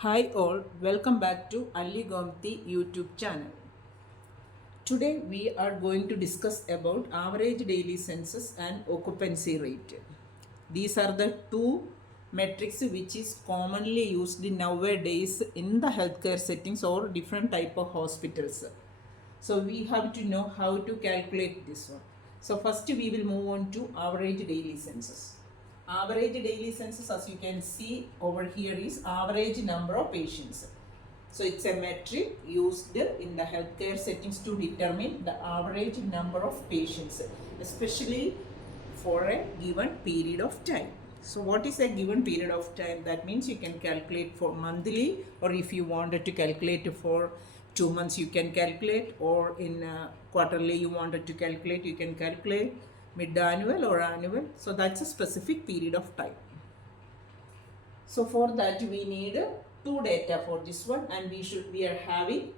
Hi all, welcome back to Ali Gomti YouTube channel. Today we are going to discuss about average daily census and occupancy rate. These are the two metrics which is commonly used nowadays in the healthcare settings or different type of hospitals. So we have to know how to calculate this one. So first we will move on to average daily census. Average daily census, as you can see over here, is average number of patients. So it's a metric used in the healthcare settings to determine the average number of patients, especially for a given period of time. So what is a given period of time? That means you can calculate for monthly, or if you wanted to calculate for 2 months you can calculate, or in quarterly you wanted to calculate, you can calculate mid-annual or annual. So that's a specific period of time. So for that we need two data for this one, and we are having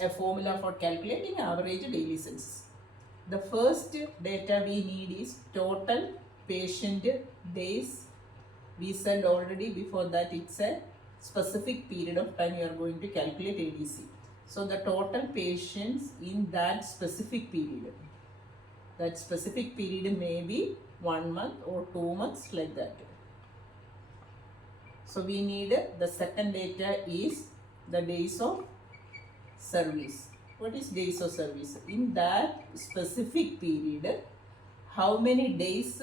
a formula for calculating average daily census. The first data we need is total patient days. We said already before that it's a specific period of time you are going to calculate ADC. So the total patients in that specific period. That specific period may be 1 month or 2 months, like that. So we need the second data is the days of service. What is days of service? In that specific period, how many days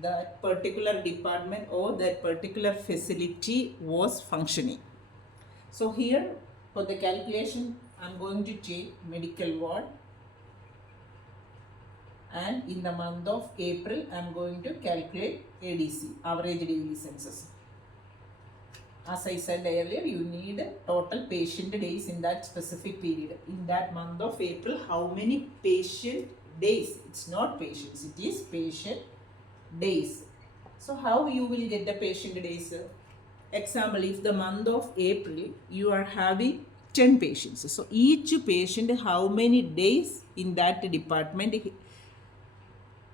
that particular department or that particular facility was functioning. So here for the calculation I am going to take medical ward, and in the month of April I am going to calculate ADC, average daily census. As I said earlier, you need total patient days in that specific period. In that month of April, how many patient days? It's not patients, it is patient days. So how you will get the patient days? Example, if the month of April you are having 10 patients. So each patient, how many days in that department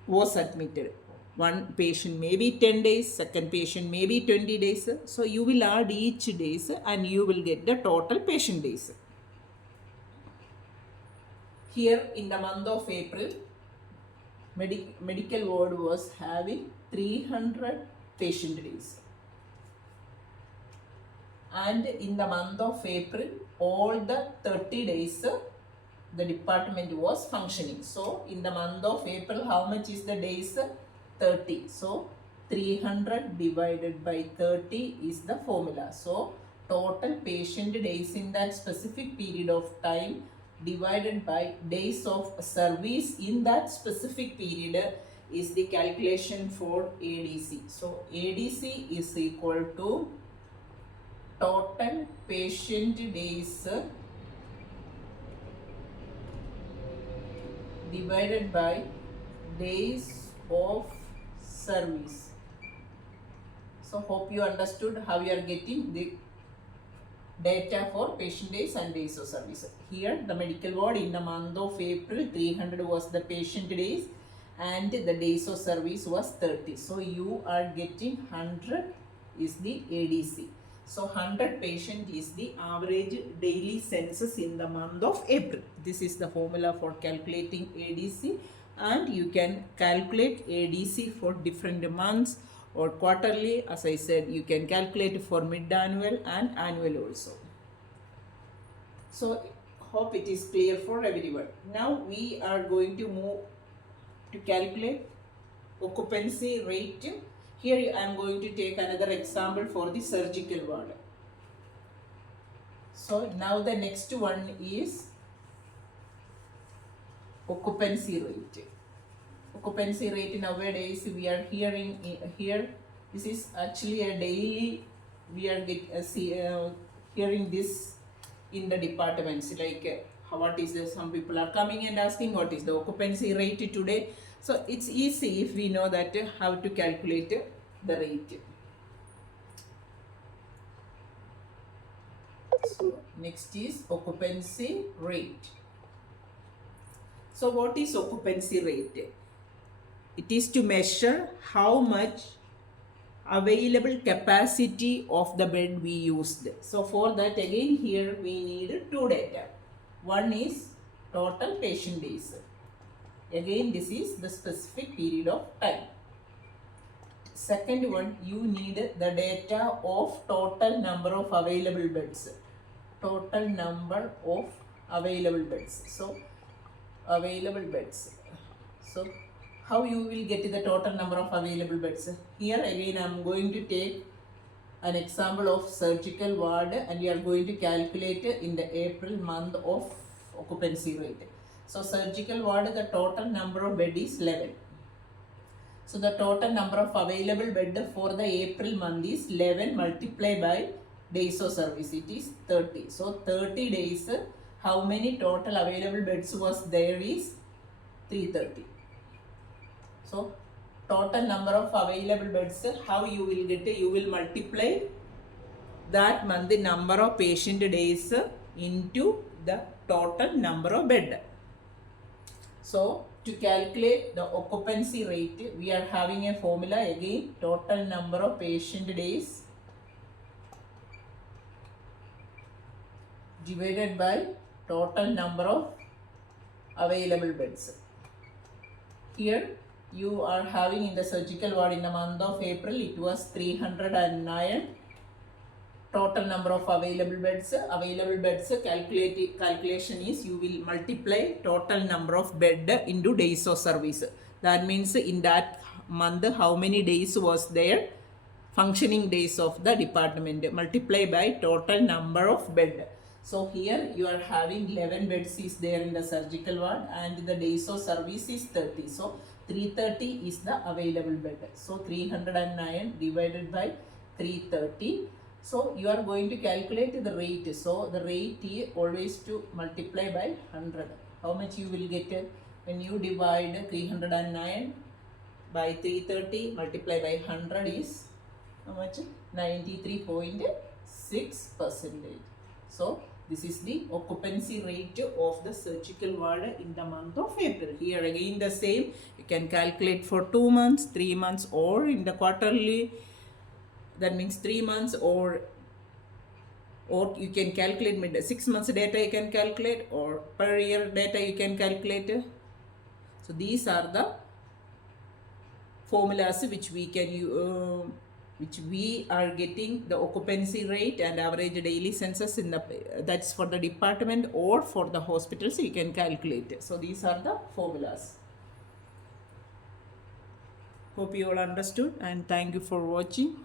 was admitted? One patient may be 10 days, second patient may be 20 days. So you will add each days and you will get the total patient days. Here in the month of April, medical ward was having 300 patient days. And in the month of April, all the 30 days the department was functioning. So in the month of April, how much is the days? 30. So 300 divided by 30 is the formula. So total patient days in that specific period of time divided by days of service in that specific period is the calculation for ADC. So ADC is equal to total patient days divided by days of service. So hope you understood how you are getting the data for patient days and days of service. Here the medical ward in the month of April, 300 was the patient days and the days of service was 30. So you are getting 100 is the ADC. So 100 patient is the average daily census in the month of April. This is the formula for calculating ADC, and you can calculate ADC for different months or quarterly. As I said, you can calculate for mid-annual and annual also. So hope it is clear for everyone. Now we are going to move to calculate occupancy rate. Here I am going to take another example for the surgical ward. So now the next one is occupancy rate. Occupancy rate nowadays we are hearing here. This is actually a daily we are hearing this in the departments, like what is the, some people are coming and asking what is the occupancy rate today. So it's easy if we know that how to calculate the rate. So next is occupancy rate. So what is occupancy rate? It is to measure how much available capacity of the bed we used. So for that, again here we need two data. One is total patient days. Again, this is the specific period of time. Second one, you need the data of total number of available beds. Total number of available beds. So available beds. So how you will get the total number of available beds? Here again I am going to take an example of surgical ward and we are going to calculate in the April month of occupancy rate. So surgical ward, the total number of bed is 11. So the total number of available bed for the April month is 11 multiplied by days of service. It is 30. So 30 days, how many total available beds was there is 330. So total number of available beds, how you will get it? You will multiply that month the number of patient days into the total number of bed. So to calculate the occupancy rate, we are having a formula again, total number of patient days divided by total number of available beds. Here you are having in the surgical ward in the month of April, it was 309. Total number of available beds. Available beds calculation is you will multiply total number of bed into days of service. That means in that month how many days was there, functioning days of the department, multiply by total number of bed. So here you are having 11 beds is there in the surgical ward and the days of service is 30. So 330 is the available bed. So 309 divided by 330. So you are going to calculate the rate. So the rate is always to multiply by 100. How much you will get when you divide 309 by 330 multiply by 100 is how much? 93.6%. So this is the occupancy rate of the surgical ward in the month of April. Here again the same. You can calculate for 2 months, 3 months or in the quarterly. That means 3 months or you can calculate 6 months data you can calculate or per year data you can calculate. So these are the formulas which we can which we are getting the occupancy rate and average daily census in the that's for the department or for the hospitals you can calculate. So these are the formulas. Hope you all understood and thank you for watching.